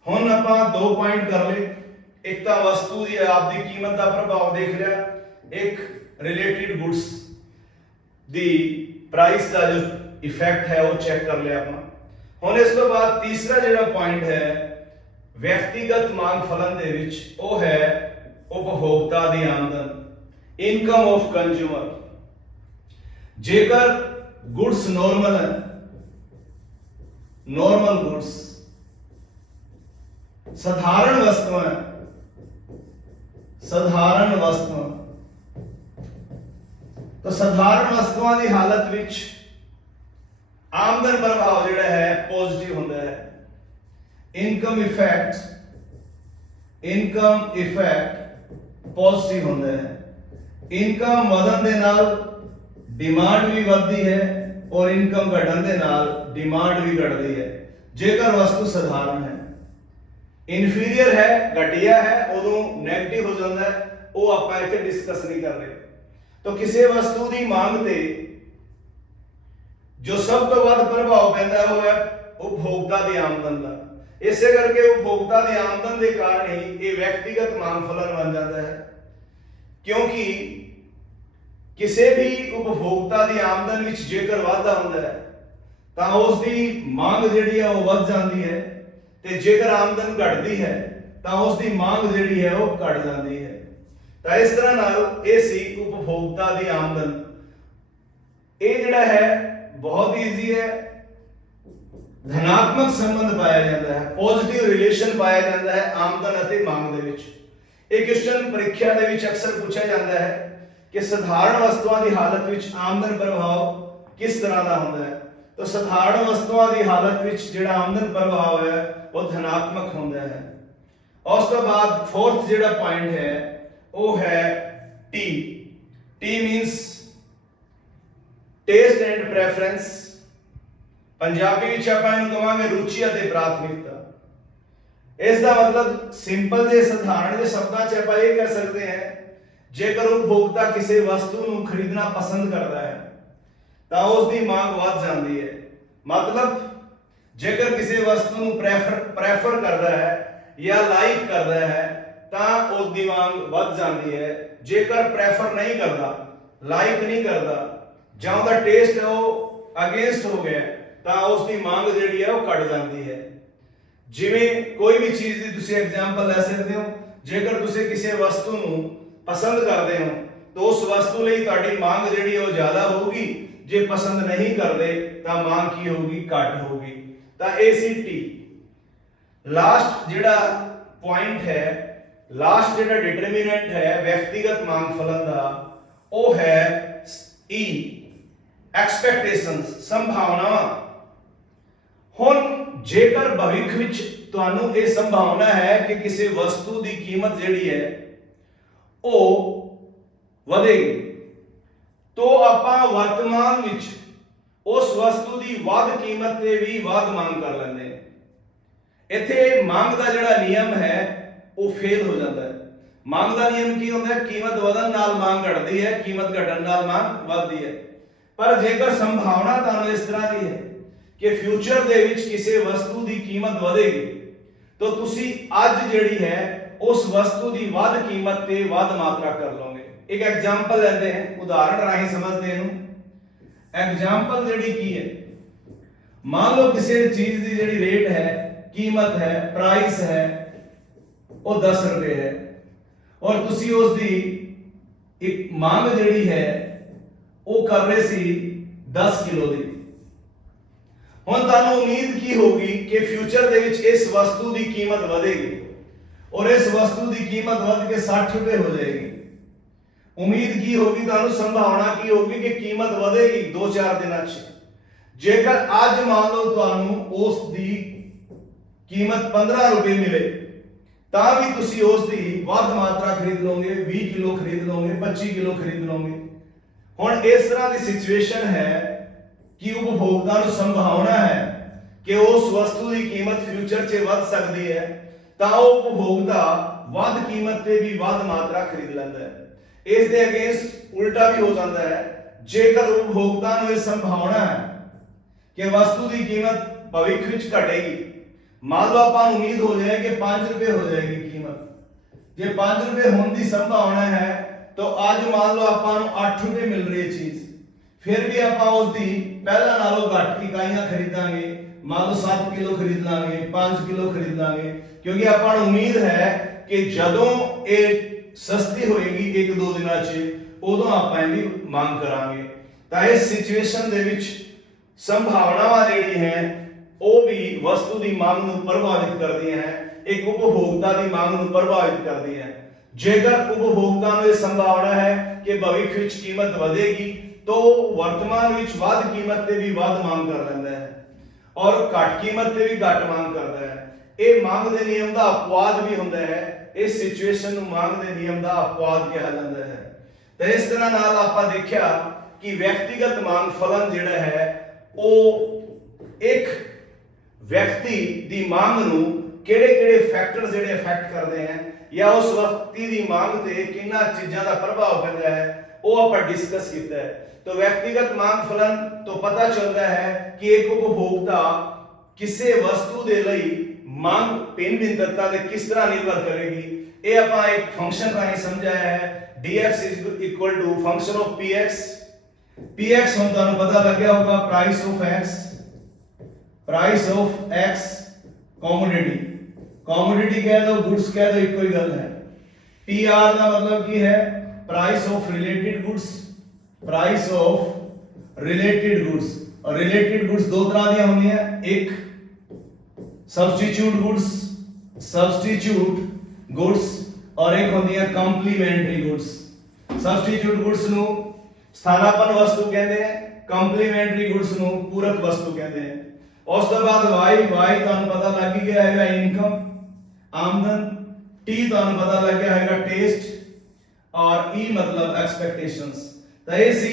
ਹੁਣ ਆਪਾਂ ਦੋ ਪੁਆਇੰਟ ਕਰ ਲਏ। ਇੱਕ ਤਾਂ ਵਸਤੂ ਦੀ ਆਪਦੀ ਕੀਮਤ ਦਾ ਪ੍ਰਭਾਵ ਦੇਖ ਲਿਆ। ਇੱਕ ਰਿਲੇਟਡ ਗੁੱਡਸ ਦੀ ਪ੍ਰਾਈਸ ਦਾ ਜੋ ਇਫੈਕਟ ਹੈ, ਉਹ ਚੈੱਕ ਕਰ ਲਿਆ ਆਪਾਂ। ਹੁਣ ਇਸ ਤੋਂ ਬਾਅਦ ਤੀਸਰਾ ਜਿਹੜਾ ਪੁਆਇੰਟ ਹੈ, ਵਿਅਕਤੀਗਤ ਮੰਗ ਫਲਨ ਦੇ ਵਿੱਚ, ਉਹ ਹੈ ਉਪਭੋਗਤਾ ਦੀ ਆਮਦਨ ਇਨਕਮ ਆਫ ਕੰਜ਼ਿਊਮਰ ਜੇਕਰ ਗੁੱਡਸ ਨਾਰਮਲ ਹੈ ਨਾਰਮਲ ਗੁੱਡਸ ਸਧਾਰਨ ਵਸਤੂਆਂ ਸਧਾਰਨ ਵਸਤੂਆਂ ਤਾਂ ਸਧਾਰਨ ਵਸਤੂਆਂ ਦੀ ਹਾਲਤ ਵਿੱਚ ਆਮਦਨ ਪ੍ਰਭਾਵ ਜਿਹੜਾ ਹੈ ਪੋਜ਼ਿਟਿਵ ਹੁੰਦਾ ਹੈ income effect income effect positive ਹੁੰਦਾ ਹੈ ਇਨਕਮ ਵਧਣ ਦੇ ਨਾਲ ਡਿਮਾਂਡ ਵੀ ਵੱਧਦੀ ਹੈ ਔਰ ਇਨਕਮ ਘਟਣ ਦੇ ਨਾਲ ਡਿਮਾਂਡ ਵੀ ਘਟਦੀ ਹੈ। ਜੇਕਰ ਵਸਤੂ ਸਧਾਰਨ ਹੈ ਇਨਫੀਰੀਅਰ ਹੈ, ਘਟੀਆ ਹੈ, ਉਦੋਂ 네ਗੇਟਿਵ ਹੋ ਜਾਂਦਾ ਹੈ, ਉਹ ਆਪਾਂ ਇੱਥੇ ਡਿਸਕਸ ਨਹੀਂ ਕਰ ਰਹੇ। ਤਾਂ ਕਿਸੇ ਵਸਤੂ ਦੀ ਮੰਗ ਤੇ ਜੋ ਸਭ ਤੋਂ ਵੱਧ ਪ੍ਰਭਾਵ ਪੈਂਦਾ ਉਹ ਹੈ ਉਪਭੋਗਤਾ ਦੀ ਆਮਦਨ ਦਾ। ਇਸੇ ਕਰਕੇ ਉਪਭੋਗਤਾ ਦੀ ਆਮਦਨ ਦੇ ਕਾਰਨ ਹੀ ਇਹ ਵਿਅਕਤੀਗਤ ਮੰਗ ਫਲਨ ਬਣ ਜਾਂਦਾ ਹੈ। ਕਿਉਂਕਿ ਕਿਸੇ ਵੀ ਉਪਭੋਗਤਾ ਦੀ ਆਮਦਨ ਵਿੱਚ ਜੇਕਰ ਵਾਧਾ ਹੁੰਦਾ ਹੈ, ਤਾਂ ਉਸ ਦੀ ਮੰਗ ਜਿਹੜੀ ਹੈ ਉਹ ਵੱਧ ਜਾਂਦੀ ਹੈ ਤੇ ਜੇਕਰ ਆਮਦਨ ਘਟਦੀ ਹੈ, ਤਾਂ ਉਸ ਦੀ ਮੰਗ ਜਿਹੜੀ ਹੈ ਉਹ ਘਟ ਜਾਂਦੀ ਹੈ। ਤਾਂ ਇਸ ਤਰ੍ਹਾਂ ਨਾਲ ਇਹ ਸੀ ਉਪਭੋਗਤਾ ਦੀ ਆਮਦਨ। ਇਹ ਜਿਹੜਾ ਹੈ, ਬਹੁਤ ਈਜ਼ੀ ਹੈ। ਧਨਾਤਮਕ ਸੰਬੰਧ ਪਾਇਆ ਜਾਂਦਾ ਹੈ ਪੋਜ਼ਿਟਿਵ ਰਿਲੇਸ਼ਨ ਪਾਇਆ ਜਾਂਦਾ ਹੈ ਆਮਦਨ ਅਤੇ ਮੰਗ ਦੇ ਵਿੱਚ। ਇਹ ਕੁਐਸਚਨ ਪ੍ਰੀਖਿਆ ਦੇ ਵਿੱਚ ਅਕਸਰ ਪੁੱਛਿਆ ਜਾਂਦਾ ਹੈ। ਕਿ ਸਧਾਰਨ ਵਸਤੂਆਂ ਦੀ ਹਾਲਤ ਵਿੱਚ ਆਮਦਨ ਪ੍ਰਭਾਵ ਕਿਸ ਤਰ੍ਹਾਂ ਦਾ ਹੁੰਦਾ ਹੈ? ਤਾਂ ਸਧਾਰਨ ਵਸਤੂਆਂ ਦੀ ਹਾਲਤ ਵਿੱਚ ਜਿਹੜਾ ਆਮਦਨ ਪ੍ਰਭਾਵ ਹੈ, ਉਹ ਧਨਾਤਮਕ ਹੁੰਦਾ ਹੈ। ਉਸ ਤੋਂ ਬਾਅਦ ਫੋਰਥ ਜਿਹੜਾ ਪੁਆਇੰਟ ਹੈ, ਉਹ ਹੈ T T means taste and preference Punjabi ਵਿੱਚ ਆਪਾਂ ਇਹਨੂੰ ਕਵਾਂਗੇ ਰੁਚੀ ਅਤੇ ਪ੍ਰਾਥਮਿਕਤਾ। ਇਸ ਦਾ ਮਤਲਬ ਸਿੰਪਲ ਜੇ ਸਧਾਰਨ ਦੇ ਸ਼ਬਦਾਂ 'ਚ ਆਪਾਂ ਇਹ ਕਹਿ ਸਕਦੇ ਹਾਂ ਜੇਕਰ ਉਪਭੋਗਤਾ ਕਿਸੇ ਵਸਤੂ ਨੂੰ ਖਰੀਦਣਾ ਪਸੰਦ ਕਰਦਾ ਹੈ, ਤਾਂ ਉਸ ਦੀ ਮੰਗ ਵੱਧ ਜਾਂਦੀ ਹੈ। ਮਤਲਬ, ਜੇਕਰ ਕਿਸੇ ਵਸਤੂ ਨੂੰ ਪ੍ਰੈਫਰ ਪ੍ਰੈਫਰ ਕਰਦਾ ਹੈ ਜਾਂ ਲਾਈਕ ਕਰਦਾ ਹੈ, ਤਾਂ ਉਸ ਦੀ ਮੰਗ ਵੱਧ ਜਾਂਦੀ ਹੈ। ਜੇਕਰ ਪ੍ਰੈਫਰ ਨਹੀਂ ਕਰਦਾ ਲਾਈਕ ਨਹੀਂ ਕਰਦਾ, ਜਾਂ ਉਹਦਾ ਟੇਸਟ ਉਹ ਅਗੇਂਸਟ ਹੋ ਗਿਆ, ਤਾਂ ਉਸ ਦੀ ਮੰਗ ਜਿਹੜੀ ਹੈ ਉਹ ਘਟ ਜਾਂਦੀ ਹੈ। ਜਿਵੇਂ ਕੋਈ ਵੀ ਚੀਜ਼ ਦੀ ਤੁਸੀਂ ਐਗਜ਼ਾਮਪਲ ਲੈ ਸਕਦੇ ਹੋ, ਜੇਕਰ ਤੁਸੀਂ ਕਿਸੇ ਵਸਤੂ ਨੂੰ ਪਸੰਦ ਕਰਦੇ ਹੋ, ਤਾਂ ਉਸ ਵਸਤੂ ਲਈ ਤੁਹਾਡੀ ਮੰਗ ਜਿਹੜੀ ਉਹ ਜ਼ਿਆਦਾ ਹੋਊਗੀ। ਜੇ ਪਸੰਦ ਨਹੀਂ ਕਰਦੇ, ਤਾਂ ਮੰਗ ਕੀ ਹੋਊਗੀ? ਘੱਟ ਹੋਊਗੀ। ਤਾਂ ACT ਲਾਸਟ ਜਿਹੜਾ ਪੁਆਇੰਟ ਹੈ ਲਾਸਟ ਜਿਹੜਾ ਡਿਟਰਮੀਨੈਂਟ ਹੈ ਵਿਅਕਤੀਗਤ ਮੰਗ ਫਲਨ ਦਾ, ਉਹ ਹੈ ਈ ਐਕਸਪੈਕਟੇਸ਼ਨਸ ਸੰਭਾਵਨਾਵਾਂ ਹੁਣ ਜੇਕਰ ਭਵਿੱਖ ਵਿੱਚ ਤੁਹਾਨੂੰ ਇਹ ਸੰਭਾਵਨਾ ਹੈ ਕਿ ਕਿਸੇ ਵਸਤੂ ਦੀ ਕੀਮਤ ਜਿਹੜੀ ਹੈ ਉਹ ਵਧੇਗੀ। ਤੋ ਆਪਾਂ ਵਰਤਮਾਨ ਵਿੱਚ ਉਸ ਵਸਤੂ ਦੀ ਵੱਧ ਕੀਮਤ ਤੇ ਵੀ ਵੱਧ ਮੰਗ ਕਰ ਲੈਂਦੇ ਹਾਂ। ਇੱਥੇ ਮੰਗ ਦਾ ਜਿਹੜਾ ਨਿਯਮ ਹੈ, ਉਹ ਫੇਲ ਹੋ ਜਾਂਦਾ ਹੈ। ਮੰਗ ਦਾ ਨਿਯਮ ਕੀ ਹੁੰਦਾ ਹੈ? ਕੀਮਤ ਵਧਣ ਨਾਲ ਮੰਗ ਘਟਦੀ ਹੈ, ਕੀਮਤ ਘਟਣ ਨਾਲ ਮੰਗ ਵੱਧਦੀ ਹੈ। ਪਰ ਜੇਕਰ ਸੰਭਾਵਨਾ ਤੁਹਾਨੂੰ ਇਸ ਤਰ੍ਹਾਂ ਦੀ ਹੈ ਕਿ ਫਿਊਚਰ ਦੇ ਵਿੱਚ ਕਿਸੇ ਵਸਤੂ ਦੀ ਕੀਮਤ ਵਧੇਗੀ, ਤਾਂ ਤੁਸੀਂ ਅੱਜ ਜਿਹੜੀ ਹੈ ਉਸ ਵਸਤੂ ਦੀ ਵੱਧ ਕੀਮਤ ਤੇ ਵੱਧ ਮਾਤਰਾ ਕਰ ਲਓਗੇ। ਇੱਕ ਐਗਜ਼ਾਮਪਲ ਲੈਂਦੇ ਹਾਂ, ਉਦਾਹਰਣ ਰਾਹੀਂ ਸਮਝਦੇ ਇਹਨੂੰ। ਐਗਜ਼ਾਮਪਲ ਜਿਹੜੀ ਕੀ ਹੈ? ਮੰਨ ਲਓ ਕਿਸੇ ਚੀਜ਼ ਦੀ ਜਿਹੜੀ ਰੇਟ ਹੈ, ਕੀਮਤ ਹੈ ਪ੍ਰਾਈਸ ਹੈ, ਉਹ 10 ਰੁਪਏ ਹੈ। ਔਰ ਤੁਸੀਂ ਉਸ ਦੀ ਇੱਕ ਮੰਗ ਜਿਹੜੀ ਹੈ, ਉਹ ਕਰ ਰਹੇ ਸੀ 10 ਕਿਲੋ ਦੀ। ਹੁਣ ਤੁਹਾਨੂੰ ਉਮੀਦ ਕੀ ਹੋਗੀ ਕਿ ਫਿਊਚਰ ਦੇ ਵਿੱਚ ਇਸ ਵਸਤੂ ਦੀ ਕੀਮਤ ਵਧੇਗੀ? ਔਰ ਇਸ ਵਸਤੂ ਦੀ ਕੀਮਤ ਵੱਧ ਕੇ 60 ਰੁਪਏ ਹੋ ਜਾਏਗੀ। ਉਮੀਦ ਕੀ ਹੋਗੀ ਤੁਹਾਨੂੰ, ਸੰਭਾਵਨਾ ਕੀ ਹੋਗੀ ਕਿ ਕੀਮਤ ਵਧੇਗੀ 2-4 ਦਿਨਾਂ 'ਚ। ਜੇਕਰ ਅੱਜ ਮੰਨ ਲਓ ਤੁਹਾਨੂੰ ਉਸ ਦੀ ਕੀਮਤ 15 ਰੁਪਏ ਮਿਲੇ, ਤਾਂ ਵੀ ਤੁਸੀਂ ਉਸ ਦੀ ਵੱਧ ਮਾਤਰਾ ਖਰੀਦ ਲਓਗੇ 20 ਕਿਲੋ ਖਰੀਦ ਲਓਗੇ 25 ਕਿਲੋ ਖਰੀਦ ਲਓਗੇ। ਹੁਣ ਇਸ ਤਰ੍ਹਾਂ ਦੀ ਸਿਚੁਏਸ਼ਨ ਹੈ ਕਿ ਉਪਭੋਗਤਾ ਨੂੰ ਸੰਭਾਵਨਾ ਹੈ ਕਿ ਉਸ ਵਸਤੂ ਦੀ ਕੀਮਤ ਫਿਊਚਰ 'ਚ ਵੱਧ ਸਕਦੀ ਹੈ। ਤਾਂ ਉਹ ਉਪਭੋਗਤਾ ਵੱਧ ਕੀਮਤ ਤੇ ਵੀ ਵੱਧ ਮਾਤਰਾ ਖਰੀਦ ਲੈਂਦਾ ਹੈ। ਇਸ ਦੇ ਅਗੇਂਸਟ ਉਲਟਾ ਵੀ ਹੋ ਜਾਂਦਾ ਹੈ। ਜੇਕਰ ਉਪਭੋਗਤਾ ਨੂੰ ਇਹ ਸੰਭਾਵਨਾ ਹੈ ਕਿ ਵਸਤੂ ਦੀ ਕੀਮਤ ਭਵਿੱਖ ਵਿੱਚ ਘਟੇਗੀ, ਮੰਨ ਲਓ ਆਪਾਂ ਨੂੰ ਉਮੀਦ ਹੋ ਜਾਏ ਕਿ 5 ਰੁਪਏ ਹੋ ਜਾਏਗੀ ਕੀਮਤ। ਜੇ 5 ਰੁਪਏ ਹੋਣ ਦੀ ਸੰਭਾਵਨਾ ਹੈ, ਤਾਂ ਅੱਜ ਮੰਨ ਲਓ ਆਪਾਂ ਨੂੰ 8 ਰੁਪਏ ਮਿਲ ਰਹੀ ਹੈ ਚੀਜ਼। ਫਿਰ ਵੀ ਆਪਾਂ ਉਸ ਦੀ ਪਹਿਲਾਂ ਨਾਲੋਂ ਘੱਟ ਇਕਾਈਆਂ ਖਰੀਦਾਂਗੇ। ਮੰਨ ਲਓ 7 ਕਿਲੋ ਖਰੀਦ ਲਾਂਗੇ 5 ਕਿਲੋ ਖਰੀਦ ਲਾਂਗੇ। ਕਿਉਂਕਿ ਆਪਾਂ ਨੂੰ ਉਮੀਦ ਹੈ ਕਿ ਜਦੋਂ ਇਹ ਸਸਤੀ ਹੋਏਗੀ ਇੱਕ ਦੋ ਦਿਨਾਂ 'ਚ, ਉਦੋਂ ਆਪਾਂ ਇਹਦੀ ਮੰਗ ਕਰਾਂਗੇ। ਤਾਂ ਇਸ ਸਿਚੁਏਸ਼ਨ ਦੇ ਵਿੱਚ ਸੰਭਾਵਨਾਵਾਂ ਜਿਹੜੀ ਹੈ, ਉਹ ਵੀ ਵਸਤੂ ਦੀ ਮੰਗ ਨੂੰ ਪ੍ਰਭਾਵਿਤ ਕਰਦੀਆਂ ਹੈ, ਇੱਕ ਉਪਭੋਗਤਾ ਦੀ ਮੰਗ ਨੂੰ ਪ੍ਰਭਾਵਿਤ ਕਰਦੀ ਹੈ। ਜੇਕਰ ਉਪਭੋਗਤਾ ਨੂੰ ਇਹ ਸੰਭਾਵਨਾ ਹੈ ਕਿ ਭਵਿੱਖ ਵਿੱਚ ਕੀਮਤ ਵਧੇਗੀ, ਤਾਂ ਉਹ ਵਰਤਮਾਨ ਵਿੱਚ ਵੱਧ ਕੀਮਤ ਤੇ ਵੀ ਵੱਧ ਮੰਗ ਕਰ ਲੈਂਦਾ ਹੈ। ਔਰ ਘੱਟ ਕੀਮਤ ਤੇ ਵੀ ਘੱਟ ਮੰਗ ਕਰਦਾ ਹੈ। ਇਹ ਮੰਗ ਦੇ ਨਿਯਮ ਦਾ ਅਪਵਾਦ ਵੀ ਹੁੰਦਾ ਹੈ ਇਸ ਸਿਚੁਏਸ਼ਨ ਨੂੰ ਮੰਗ ਦੇ ਨਿਯਮ ਦਾ ਅਪਵਾਦ ਕਿਹਾ ਜਾਂਦਾ ਹੈ। ਤਾਂ ਇਸ ਤਰ੍ਹਾਂ ਨਾਲ ਆਪਾਂ ਦੇਖਿਆ ਕਿ ਵਿਅਕਤੀਗਤ ਮੰਗ ਫਲਨ ਜਿਹੜਾ ਹੈ, ਉਹ ਇੱਕ ਵਿਅਕਤੀ ਦੀ ਮੰਗ ਨੂੰ ਕਿਹੜੇ-ਕਿਹੜੇ ਫੈਕਟਰ ਜਿਹੜੇ ਇਫੈਕਟ ਕਰਦੇ ਹਨ ਜਾਂ ਉਸ ਵਿਅਕਤੀ ਦੀ ਮੰਗ ਤੇ ਕਿੰਨਾ ਚੀਜ਼ਾਂ ਦਾ ਪ੍ਰਭਾਵ ਪੈਂਦਾ ਹੈ, ਉਹ ਆਪਾਂ ਡਿਸਕਸ ਕੀਤਾ ਹੈ। ਤਾਂ ਵਿਅਕਤੀਗਤ ਮੰਗ ਫਲਨ ਤੋਂ ਪਤਾ ਚੱਲਦਾ ਹੈ ਕਿ ਇੱਕ ਉਪਭੋਗਤਾ ਕਿਸੇ ਵਸਤੂ ਦੇ ਲਈ ਮੰਗ ਭਿੰਨ ਭਿੰਨ ਤੱਤਾਂ ਤੇ ਕਿਸ ਤਰ੍ਹਾਂ ਨਿਰਭਰ ਕਰੇਗੀ? ਇਹ ਆਪਾਂ ਇੱਕ ਫੰਕਸ਼ਨ ਰਾਹੀਂ ਸਮਝਾਇਆ ਹੈ। dx function of px px ਹੁਣ ਤੁਹਾਨੂੰ ਪਤਾ ਲੱਗਿਆ ਹੋਗਾ price of x price of x commodity commodity ਕਹਿ ਦੋ ਗੁੱਡਸ ਕਹਿ ਦੋ ਇੱਕੋ ਹੀ ਗੱਲ ਹੈ। PR ਦਾ ਮਤਲਬ ਕੀ ਹੈ? Price of related goods price of related goods ਔਰ ਰਿਲੇਟਡ ਗੁੱਡਸ ਦੋ ਤਰ੍ਹਾਂ ਦੀਆਂ ਹੁੰਦੀਆਂ, ਇੱਕ ਸਬਸਟੀਟਿਊਟ ਗੁੱਡਸ ਸਬਸਟੀਟਿਊਟ ਗੁੱਡਸ ਔਰ ਇੱਕ ਹੁੰਦੀਆਂ ਕੰਪਲੀਮੈਂਟਰੀ ਗੁੱਡਸ ਸਬਸਟੀਟਿਊਟ ਗੁੱਡਸ ਨੂੰ ਸਥਾਨਾਪਨ ਵਸਤੂ ਕਹਿੰਦੇ ਨੇ ਕੰਪਲੀਮੈਂਟਰੀ ਗੁੱਡਸ ਨੂੰ ਪੂਰਕ ਵਸਤੂ ਕਹਿੰਦੇ ਨੇ ਉਸ ਤੋਂ ਬਾਅਦ ਵਾਈ ਵਾਈ ਤੁਹਾਨੂੰ ਪਤਾ ਲੱਗ ਗਿਆ ਹੈਗਾ ਇਨਕਮ ਆਮਦਨ ਟੀ ਤੁਹਾਨੂੰ ਪਤਾ ਲੱਗ ਗਿਆ ਹੈਗਾ ਟੇਸਟ ਔਰ ਈ ਮਤਲਬ ਐਕਸਪੈਕਟੇਸ਼ਨਸ ਤਾਂ ਇਹ ਸੀ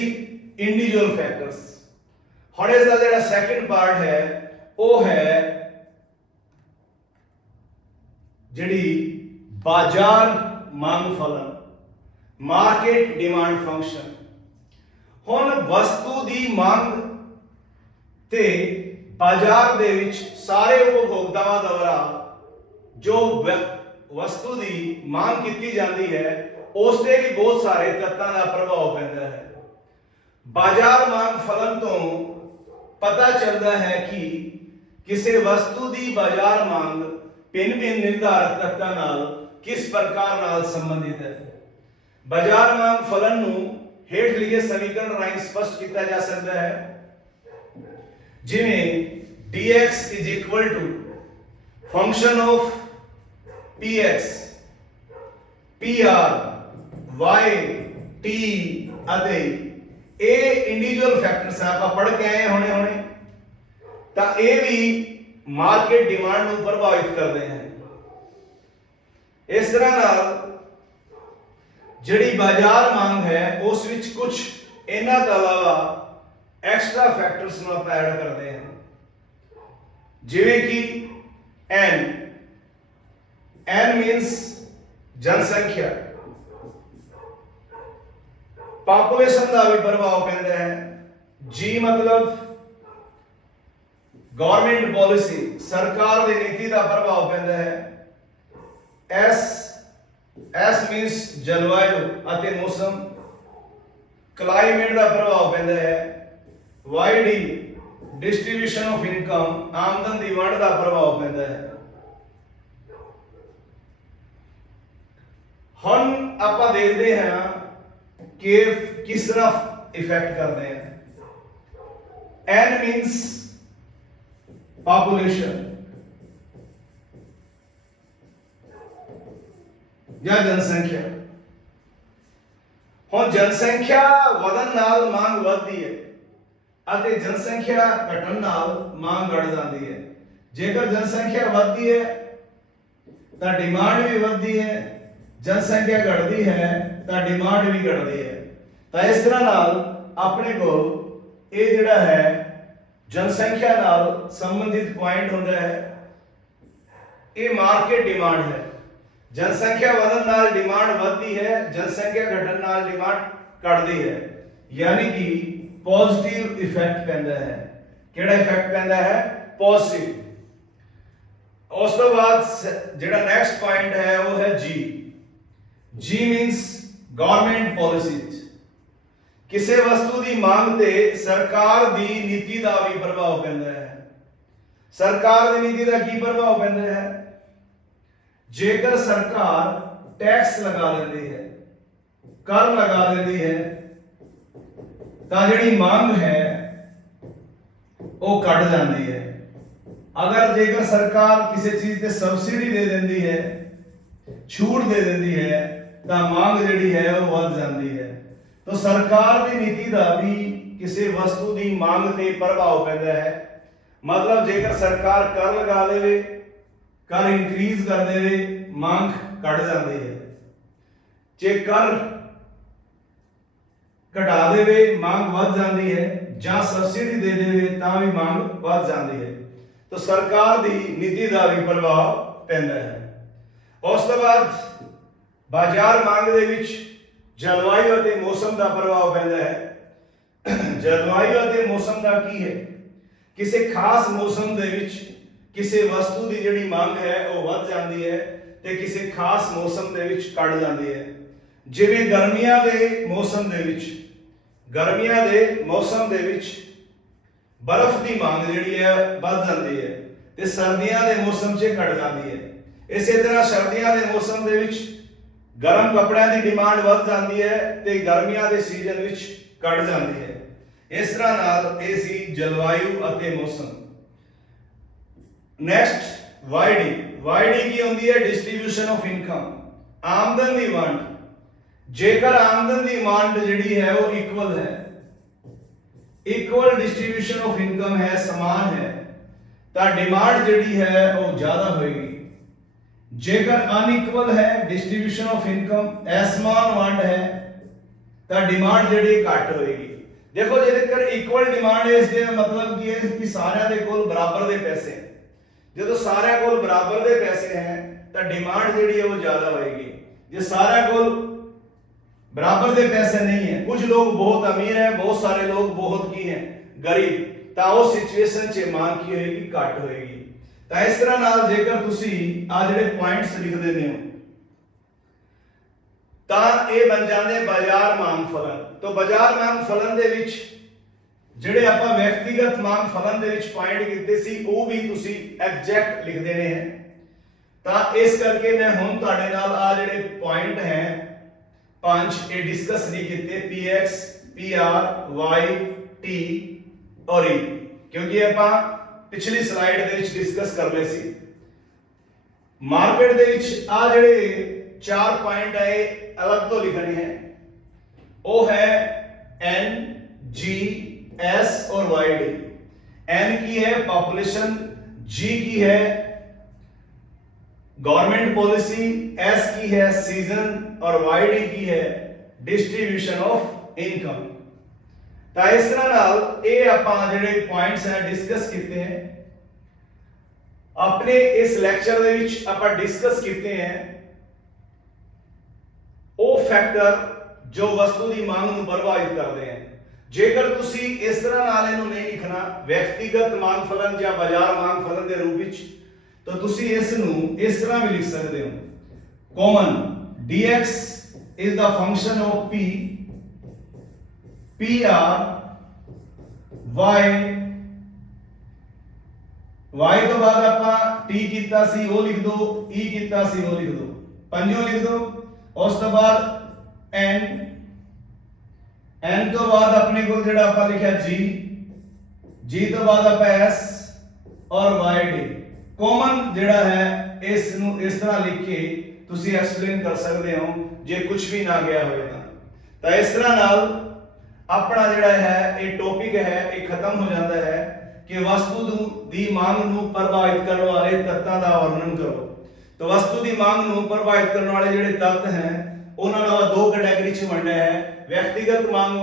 ਇੰਡੀਵਿਜੂਅਲ ਫੈਕਟਰਸ ਹੁਣ ਇਸ ਦਾ ਜਿਹੜਾ ਸੈਕੰਡ ਪਾਰਟ ਹੈ ਉਹ ਹੈ ਜਿਹੜੀ ਬਾਜ਼ਾਰ ਮੰਗ ਫਲਨ ਮਾਰਕੀਟ ਡਿਮਾਂਡ ਫੰਕਸ਼ਨ ਹੁਣ ਵਸਤੂ ਦੀ ਮੰਗ ਤੇ ਬਾਜ਼ਾਰ ਦੇ ਵਿੱਚ ਸਾਰੇ ਉਪਭੋਗਤਾਵਾਂ ਦੁਆਰਾ ਜੋ ਵਸਤੂ ਦੀ ਮੰਗ ਕੀਤੀ ਜਾਂਦੀ ਹੈ, ਉਸ ਤੇ ਵੀ ਬਹੁਤ ਸਾਰੇ ਤੱਤਾਂ ਦਾ ਪ੍ਰਭਾਵ ਪੈਂਦਾ ਹੈ। ਬਾਜ਼ਾਰ ਮੰਗ ਫਲਨ ਤੋਂ ਪਤਾ ਚੱਲਦਾ ਹੈ ਕਿ ਕਿਸੇ ਵਸਤੂ ਦੀ ਬਾਜ਼ਾਰ ਮੰਗ ਭਿੰਨ-ਭਿੰਨ ਨਿਰਧਾਰਤ ਤੱਤਾਂ ਨਾਲ ਕਿਸ ਪ੍ਰਕਾਰ ਨਾਲ ਸੰਬੰਧਿਤ ਹੈ? ਬਾਜ਼ਾਰ ਮੰਗ ਫਲਨ ਨੂੰ ਹੇਠ ਲਿਖੇ ਸਮੀਕਰਨ ਰਾਹੀਂ ਸਪਸ਼ਟ ਕੀਤਾ ਜਾ ਸਕਦਾ ਹੈ। ਜਿਵੇਂ dx function of px, pr, y, t ਅਤੇ ਇਹ ਇੰਡੀਵਿਜੂਅਲ ਫੈਕਟਰਸ ਆ ਆਪਾਂ ਪੜ੍ਹ ਕੇ ਆਏ ਹੋਣੇ ਹੋਣੇ ਤਾਂ ਇਹ ਵੀ ਮਾਰਕੀਟ ਡਿਮਾਂਡ ਨੂੰ ਪ੍ਰਭਾਵਿਤ ਕਰਦੇ ਹਨ। ਇਸ ਤਰ੍ਹਾਂ ਨਾਲ ਜਿਹੜੀ ਬਾਜ਼ਾਰ ਮੰਗ ਹੈ, ਉਸ ਵਿੱਚ ਕੁਝ ਇਹਨਾਂ ਤੋਂ ਇਲਾਵਾ ਐਕਸਟਰਾ ਫੈਕਟਰਸ ਨੂੰ ਆਪਾਂ ਐਡ ਕਰਦੇ ਹਾਂ। ਜਿਵੇਂ ਕਿ ਐਨ ਐਨ ਮੀਨਸ ਜਨਸੰਖਿਆ। ਪਾਪੂਲੇਸ਼ਨ ਦਾ ਵੀ ਪ੍ਰਭਾਵ ਪੈਂਦਾ ਹੈ। ਜੀ ਮਤਲਬ ਗਵਰਨਮੈਂਟ ਪਾਲਿਸੀ ਸਰਕਾਰ ਦੀ ਨੀਤੀ ਦਾ ਪ੍ਰਭਾਵ ਪੈਂਦਾ ਹੈ। S s ਮੀਨਸ ਜਲਵਾਯੂ ਅਤੇ ਮੌਸਮ। ਕਲਾਈਮੇਟ ਦਾ ਪ੍ਰਭਾਵ ਪੈਂਦਾ ਹੈ। Yd ਡਿਸਟ੍ਰੀਬਿਊਸ਼ਨ ਆਫ ਇਨਕਮ ਆਮਦਨ ਦੀ ਵੰਡ ਦਾ ਪ੍ਰਭਾਵ ਪੈਂਦਾ ਹੈ। ਹੁਣ ਆਪਾਂ ਦੇਖਦੇ ਹਾਂ ਕਿ ਕਿਸ ਤਰ੍ਹਾਂ ਇਫੈਕਟ ਕਰਦੇ ਹਨ। N means population. ਜਾਂ ਜਨਸੰਖਿਆ ਹੁਣ ਜਨਸੰਖਿਆ ਵਧਣ ਨਾਲ ਮੰਗ ਵੱਧਦੀ ਹੈ ਅਤੇ ਜਨਸੰਖਿਆ ਘਟਣ ਨਾਲ ਮੰਗ ਘਟ ਜਾਂਦੀ ਹੈ ਜੇਕਰ ਜਨਸੰਖਿਆ ਵੱਧਦੀ ਹੈ ਤਾਂ ਡਿਮਾਂਡ ਵੀ ਵੱਧਦੀ ਹੈ ਜਨਸੰਖਿਆ ਘਟਦੀ ਹੈ ਤਾਂ ਡਿਮਾਂਡ ਵੀ ਘਟਦੀ ਹੈ ਤਾਂ ਇਸ ਤਰ੍ਹਾਂ ਨਾਲ ਆਪਣੇ ਕੋਲ ਇਹ ਜਿਹੜਾ ਹੈ ਜਨਸੰਖਿਆ ਨਾਲ ਸੰਬੰਧਿਤ ਪੁਆਇੰਟ ਹੁੰਦਾ ਹੈ। ਇਹ ਮਾਰਕੀਟ ਡਿਮਾਂਡ ਹੈ। ਜਨਸੰਖਿਆ ਵਧਣ ਨਾਲ ਡਿਮਾਂਡ ਵੱਧਦੀ ਹੈ, ਜਨਸੰਖਿਆ ਘਟਣ ਨਾਲ ਡਿਮਾਂਡ ਘਟਦੀ ਹੈ। ਯਾਨੀ ਕਿ ਪੋਜ਼ਿਟਿਵ ਇਫੈਕਟ ਪੈਂਦਾ ਹੈ। ਕਿਹੜਾ ਇਫੈਕਟ ਪੈਂਦਾ ਹੈ? ਪੋਜ਼ਿਟਿਵ ਉਸ ਤੋਂ ਬਾਅਦ ਜਿਹੜਾ ਨੈਕਸਟ ਪੁਆਇੰਟ ਹੈ, ਉਹ ਹੈ ਜੀ ਜੀ ਮੀਨਸ ਗਵਰਨਮੈਂਟ ਪਾਲਿਸੀਜ਼ ਕਿਸੇ ਵਸਤੂ ਦੀ ਮੰਗ ਤੇ ਸਰਕਾਰ ਦੀ ਨੀਤੀ ਦਾ ਵੀ ਪ੍ਰਭਾਵ ਪੈਂਦਾ ਹੈ। ਸਰਕਾਰ ਦੀ ਨੀਤੀ ਦਾ ਕੀ ਪ੍ਰਭਾਵ ਪੈਂਦਾ ਹੈ? ਜੇਕਰ ਸਰਕਾਰ ਟੈਕਸ ਲਗਾ ਦਿੰਦੀ ਹੈ, ਕਰ ਲਗਾ ਦਿੰਦੀ ਹੈ, ਤਾਂ ਜਿਹੜੀ ਮੰਗ ਹੈ, ਉਹ ਘਟ ਜਾਂਦੀ ਹੈ। ਅਗਰ ਜੇਕਰ ਸਰਕਾਰ ਕਿਸੇ ਚੀਜ਼ ਤੇ ਸਬਸਿਡੀ ਦੇ ਦਿੰਦੀ ਹੈ, ਛੂਟ ਦੇ ਦਿੰਦੀ ਹੈ, ਤਾਂ ਮੰਗ ਜਿਹੜੀ ਹੈ, ਉਹ ਵੱਧ ਜਾਂਦੀ ਹੈ। ਤਾਂ ਸਰਕਾਰ ਦੀ ਨੀਤੀ ਦਾ ਵੀ ਕਿਸੇ ਵਸਤੂ ਦੀ ਮੰਗ ਤੇ ਪ੍ਰਭਾਵ ਪੈਂਦਾ ਹੈ। ਮਤਲਬ ਜੇਕਰ ਸਰਕਾਰ ਕਰ ਲਗਾ ਦੇਵੇ, ਕਰ ਇਨਕਰੀਜ਼ ਕਰ ਦੇਵੇ, ਮੰਗ ਘਟ ਜਾਂਦੀ ਹੈ। ਜੇ ਕਰ ਘਟਾ ਦੇਵੇ, ਮੰਗ ਵੱਧ ਜਾਂਦੀ ਹੈ ਜਾਂ ਸਬਸਿਡੀ ਦੇ ਦੇਵੇ, ਤਾਂ ਵੀ ਮੰਗ ਵੱਧ ਜਾਂਦੀ ਹੈ। ਤਾਂ ਸਰਕਾਰ ਦੀ ਨੀਤੀ ਦਾ ਵੀ ਪ੍ਰਭਾਵ ਪੈਂਦਾ ਹੈ। ਉਸ ਤੋਂ ਬਾਅਦ ਬਾਜ਼ਾਰ ਮੰਗ ਦੇ ਵਿੱਚ ਜਲਵਾਯੂ ਅਤੇ ਮੌਸਮ ਦਾ ਪ੍ਰਭਾਵ ਪੈਂਦਾ ਹੈ। ਜਲਵਾਯੂ ਅਤੇ ਮੌਸਮ ਦਾ ਕੀ ਹੈ? ਕਿਸੇ ਖਾਸ ਮੌਸਮ ਦੇ ਵਿੱਚ ਕਿਸੇ ਵਸਤੂ ਦੀ ਜਿਹੜੀ ਮੰਗ ਹੈ, ਉਹ ਵੱਧ ਜਾਂਦੀ ਹੈ ਤੇ ਕਿਸੇ ਖਾਸ ਮੌਸਮ ਦੇ ਵਿੱਚ ਘਟ ਜਾਂਦੀ ਹੈ। ਜਿਵੇਂ ਗਰਮੀਆਂ ਦੇ ਮੌਸਮ ਦੇ ਵਿੱਚ, ਗਰਮੀਆਂ ਦੇ ਮੌਸਮ ਦੇ ਵਿੱਚ ਬਰਫ਼ ਦੀ ਮੰਗ ਜਿਹੜੀ ਹੈ, ਵੱਧ ਜਾਂਦੀ ਹੈ ਤੇ ਸਰਦੀਆਂ ਦੇ ਮੌਸਮ 'ਚ ਘਟ ਜਾਂਦੀ ਹੈ। ਇਸੇ ਤਰ੍ਹਾਂ ਸਰਦੀਆਂ ਦੇ ਮੌਸਮ ਦੇ ਵਿੱਚ ਗਰਮ ਕੱਪੜਿਆਂ ਦੀ ਡਿਮਾਂਡ ਵੱਧ ਜਾਂਦੀ ਹੈ ਤੇ ਗਰਮੀਆਂ ਦੇ ਸੀਜ਼ਨ ਵਿੱਚ ਘਟ ਜਾਂਦੀ ਹੈ। ਇਸ ਤਰ੍ਹਾਂ ਨਾਲ ਇਹ ਸੀ ਜਲਵਾਯੂ ਅਤੇ ਮੌਸਮ। ਨੈਕਸਟ ਵਾਈਡੀ ਵਾਈਡੀ ਕੀ ਹੁੰਦੀ ਹੈ? ਡਿਸਟ੍ਰੀਬਿਊਸ਼ਨ ਆਫ ਇਨਕਮ ਆਮਦਨ ਦੀ ਵੰਡ। ਜੇਕਰ ਆਮਦਨ ਦੀ ਵੰਡ ਜਿਹੜੀ ਹੈ ਉਹ ਇਕੁਅਲ ਹੈ ਇਕੁਅਲ ਡਿਸਟ੍ਰੀਬਿਊਸ਼ਨ ਆਫ ਇਨਕਮ ਹੈ, ਸਮਾਨ ਹੈ, ਤਾਂ ਡਿਮਾਂਡ ਜਿਹੜੀ ਹੈ ਉਹ ਜ਼ਿਆਦਾ ਹੋਏਗੀ। ਜੇਕਰ ਅਨਇਕੁਅਲ ਹੈ ਡਿਸਟ੍ਰੀਬਿਊਸ਼ਨ ਆਫ ਇਨਕਮ ਅਸਮਾਨ ਵੰਡ ਹੈ, ਤਾਂ ਡਿਮਾਂਡ ਜਿਹੜੀ ਘੱਟ ਹੋਏਗੀ। ਦੇਖੋ ਜੇਕਰ ਇਕੁਅਲ ਡਿਮਾਂਡ ਇਸ ਦੇ ਮਤਲਬ ਕੀ ਹੈ ਕਿ ਸਾਰਿਆਂ ਦੇ ਕੋਲ ਬਰਾਬਰ ਦੇ ਪੈਸੇ ਹੈ। ਜਦੋਂ ਸਾਰਿਆਂ ਕੋਲ ਬਰਾਬਰ ਦੇ ਪੈਸੇ ਹੈ, ਤਾਂ ਡਿਮਾਂਡ ਜਿਹੜੀ ਹੈ ਉਹ ਜ਼ਿਆਦਾ ਹੋਏਗੀ। ਜੇ ਸਾਰਿਆਂ ਕੋਲ ਬਰਾਬਰ ਦੇ ਪੈਸੇ ਨਹੀਂ ਹੈ, ਕੁਝ ਲੋਕ ਬਹੁਤ ਅਮੀਰ ਹੈ, ਬਹੁਤ ਸਾਰੇ ਲੋਕ ਬਹੁਤ ਕੀ ਹੈ, ਗਰੀਬ, ਤਾਂ ਉਹ ਸਿਚੁਏਸ਼ਨ 'ਚ ਮੰਗ ਕੀ ਹੋਏਗੀ? ਘੱਟ ਹੋਏਗੀ। ਤਾਂ ਇਸ ਤਰ੍ਹਾਂ ਨਾਲ ਜੇਕਰ ਤੁਸੀਂ ਆ ਜਿਹੜੇ ਪੁਆਇੰਟਸ ਲਿਖ ਦਿੰਦੇ ਹੋ ਤਾਂ ਇਹ ਬਣ ਜਾਂਦੇ ਬਾਜ਼ਾਰ ਮੰਗ ਫਲਨ। ਤੋਂ ਬਾਜ਼ਾਰ ਮੰਗ ਫਲਨ ਦੇ ਵਿੱਚ ਜਿਹੜੇ ਆਪਾਂ ਵਿਅਕਤੀਗਤ ਮੰਗ ਫਲਨ ਦੇ ਵਿੱਚ ਪੁਆਇੰਟ ਕੀਤੇ ਸੀ, ਉਹ ਵੀ ਤੁਸੀਂ ਐਗਜ਼ੈਕਟ ਲਿਖ ਦੇਣੇ ਹੈ ਤਾਂ ਇਸ ਕਰਕੇ ਮੈਂ ਹੁਣ ਤੁਹਾਡੇ ਨਾਲ ਆ ਜਿਹੜੇ ਪੁਆਇੰਟ ਹੈ, ਪੰਜ ਇਹ ਡਿਸਕਸ ਨਹੀਂ ਕੀਤੇ, px, pr, y, t, ਔਰ e ਕਿਉਂਕਿ ਆਪਾਂ ਪਿਛਲੀ ਸਲਾਈਡ ਦੇ ਵਿੱਚ ਡਿਸਕਸ ਕਰ ਲਏ ਸੀ ਮਾਰਕੀਟ ਦੇ ਵਿੱਚ ਆ ਜਿਹੜੇ ਚਾਰ ਪੁਆਇੰਟ ਹੈ ਇਹ ਅਲੱਗ ਤੋਂ ਲਿਖਣੇ ਹੈ ਉਹ ਹੈ n G S और Y D N की है पॉपुलेशन G की है गवर्नमेंट पॉलिसी S की है सीजन और Y D की है डिस्ट्रीब्यूशन ऑफ इनकम ਤਾਂ ਇਸ ਤਰ੍ਹਾਂ ਨਾਲ ਇਹ ਆਪਾਂ ਜਿਹੜੇ ਪੁਆਇੰਟਸ ਹੈ ਡਿਸਕਸ ਕੀਤੇ ਹੈ। ਆਪਣੇ ਇਸ ਲੈਕਚਰ ਦੇ ਵਿੱਚ ਆਪਾਂ ਡਿਸਕਸ ਕੀਤੇ ਹੈ। ਉਹ ਫੈਕਟਰ ਜੋ ਵਸਤੂ ਦੀ ਮੰਗ ਨੂੰ ਪ੍ਰਭਾਵਿਤ ਕਰਦੇ ਹਨ ਜੇਕਰ ਤੁਸੀਂ ਇਸ ਤਰ੍ਹਾਂ ਨਾਲ ਇਹਨੂੰ ਨਹੀਂ ਲਿਖਣਾ, ਵਿਅਕਤੀਗਤ ਮੰਗ ਫਲਨ ਜਾਂ ਬਾਜ਼ਾਰ ਮੰਗ ਫਲਨ ਦੇ ਰੂਪ ਵਿੱਚ, ਤਾਂ ਤੁਸੀਂ ਇਸ ਨੂੰ ਇਸ ਤਰ੍ਹਾਂ ਵੀ ਲਿਖ ਸਕਦੇ ਹੋ। Common dx is the function of p pr y y ਤੋਂ ਬਾਅਦ ਆਪਾਂ t ਕੀਤਾ ਸੀ, ਉਹ ਲਿਖ ਦਿਓ e ਕੀਤਾ ਸੀ, ਉਹ ਲਿਖ ਦਿਓ ਪੰਜੋ ਲਿਖ ਦਿਓ ਉਸ ਤੋਂ ਬਾਅਦ n n ਤੋਂ ਬਾਅਦ ਆਪਣੇ ਕੋਲ ਜਿਹੜਾ ਆਪਾਂ ਲਿਖਿਆ ਜੀ ਜੀ ਤੋਂ ਬਾਅਦ ਆਪਾਂ ਐਸ ਔਰ ਵਾਈ ਡੀ ਕਾਮਨ ਜਿਹੜਾ ਹੈ, ਇਸ ਨੂੰ ਇਸ ਤਰ੍ਹਾਂ ਲਿਖ ਕੇ ਤੁਸੀਂ ਐਕਸਪਲੇਨ ਕਰ ਸਕਦੇ ਹੋ, ਜੇ ਕੁਝ ਵੀ ਨਾ ਗਿਆ ਹੋਵੇ ਤਾਂ। ਤਾਂ ਇਸ ਤਰ੍ਹਾਂ ਨਾਲ ਆਪਣਾ ਜਿਹੜਾ ਹੈ, ਇਹ ਟੌਪਿਕ ਹੈ, ਇਹ ਖਤਮ ਹੋ ਜਾਂਦਾ ਹੈ ਕਿ ਵਸਤੂ ਦੀ ਮੰਗ ਨੂੰ ਪ੍ਰਭਾਵਿਤ ਕਰਨ ਵਾਲੇ ਤੱਤਾਂ ਦਾ ਵਰਣਨ ਕਰੋ। ਤਾਂ ਵਸਤੂ ਦੀ ਮੰਗ ਨੂੰ ਪ੍ਰਭਾਵਿਤ ਕਰਨ ਵਾਲੇ ਜਿਹੜੇ ਤੱਤ ਹੈ, ਉਹਨਾਂ ਨੂੰ ਦੋ ਕੈਟਾਗਰੀ ਚ ਵੰਡਿਆ ਹੈ, ਵਿਅਕਤੀਗਤ ਮੰਗ,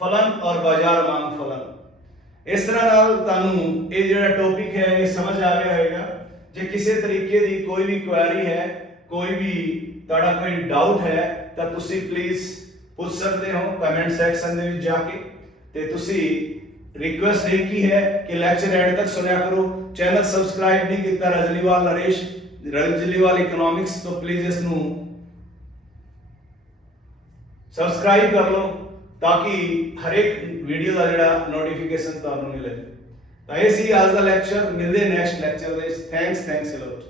ਫਲਨ ਔਰ ਬਾਜ਼ਾਰ ਮੰਗ, ਫਲਨ। ਇਸ ਤਰ੍ਹਾਂ ਨਾਲ ਤੁਹਾਨੂੰ ਇਹ ਜਿਹੜਾ ਟੌਪਿਕ ਹੈ, ਇਹ ਸਮਝ ਆ ਗਿਆ ਹੋਵੇਗਾ। ਜੇ ਕਿਸੇ ਤਰੀਕੇ ਦੀ ਕੋਈ ਵੀ ਕੁਐਰੀ ਹੈ, ਕੋਈ ਵੀ ਤੁਹਾਡਾ ਕੋਈ ਡਾਊਟ ਹੈ, ਤਾਂ ਤੁਸੀਂ ਪਲੀਜ਼ ਪੁੱਛ ਸਕਦੇ ਹੋ ਕਮੈਂਟ ਸੈਕਸ਼ਨ ਦੇ ਵਿੱਚ ਜਾ ਕੇ। ਤੇ ਤੁਸੀਂ ਰਿਕੁਐਸਟ ਇਹ ਕੀ ਹੈ ਕਿ ਲੈਕਚਰ ਐਂਡ ਤੱਕ ਸੁਣਿਆ ਕਰੋ। ਚੈਨਲ ਸਬਸਕ੍ਰਾਈਬ ਨਹੀਂ ਕੀਤਾ ਰਜਲੀਵਾਲ ਨਰੇਸ਼ ਰਜਲੀਵਾਲ ਇਕਨੋਮਿਕਸ ਤੋਂ ਪਲੀਜ਼ ਇਸ ਨੂੰ ਸਬਸਕ੍ਰਾਈਬ ਕਰ ਲਓ ਤਾਂ ਕਿ ਹਰੇਕ ਵੀਡੀਓ ਦਾ ਜਿਹੜਾ ਨੋਟੀਫਿਕੇਸ਼ਨ ਤੁਹਾਨੂੰ ਮਿਲੇ। ਤਾਂ ਇਹ ਸੀ ਅੱਜ ਦਾ ਲੈਕਚਰ ਮਿਲਦੇ ਨੈਕਸਟ ਲੈਕਚਰ ਦੇ ਥੈਂਕਸ ਥੈਂਕਸ ਅ ਲੋਟ